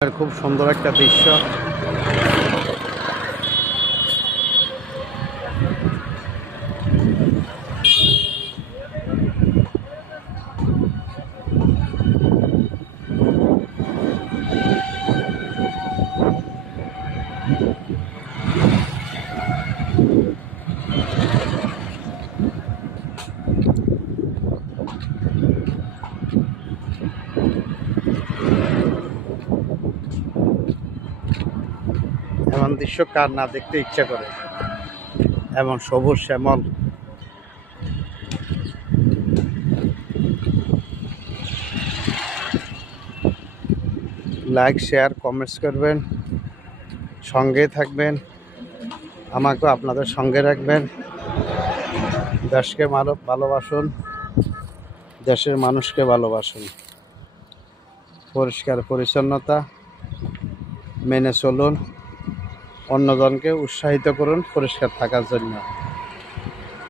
খুব সুন্দর একটা দৃশ্য। এমন দৃশ্য কার না দেখতে ইচ্ছা করে? এমন সবুজ শ্যামল লাইক শেয়ার কমেন্টস করবেন, সঙ্গে থাকবেন, আমাকেও আপনাদের সঙ্গে রাখবেন। দেশকে ভালোবাসুন, দেশের মানুষকে ভালোবাসুন, পরিষ্কার পরিচ্ছন্নতা মেনে চলুন, অন্যজনকে উৎসাহিত করুন পরিষ্কার থাকার জন্য।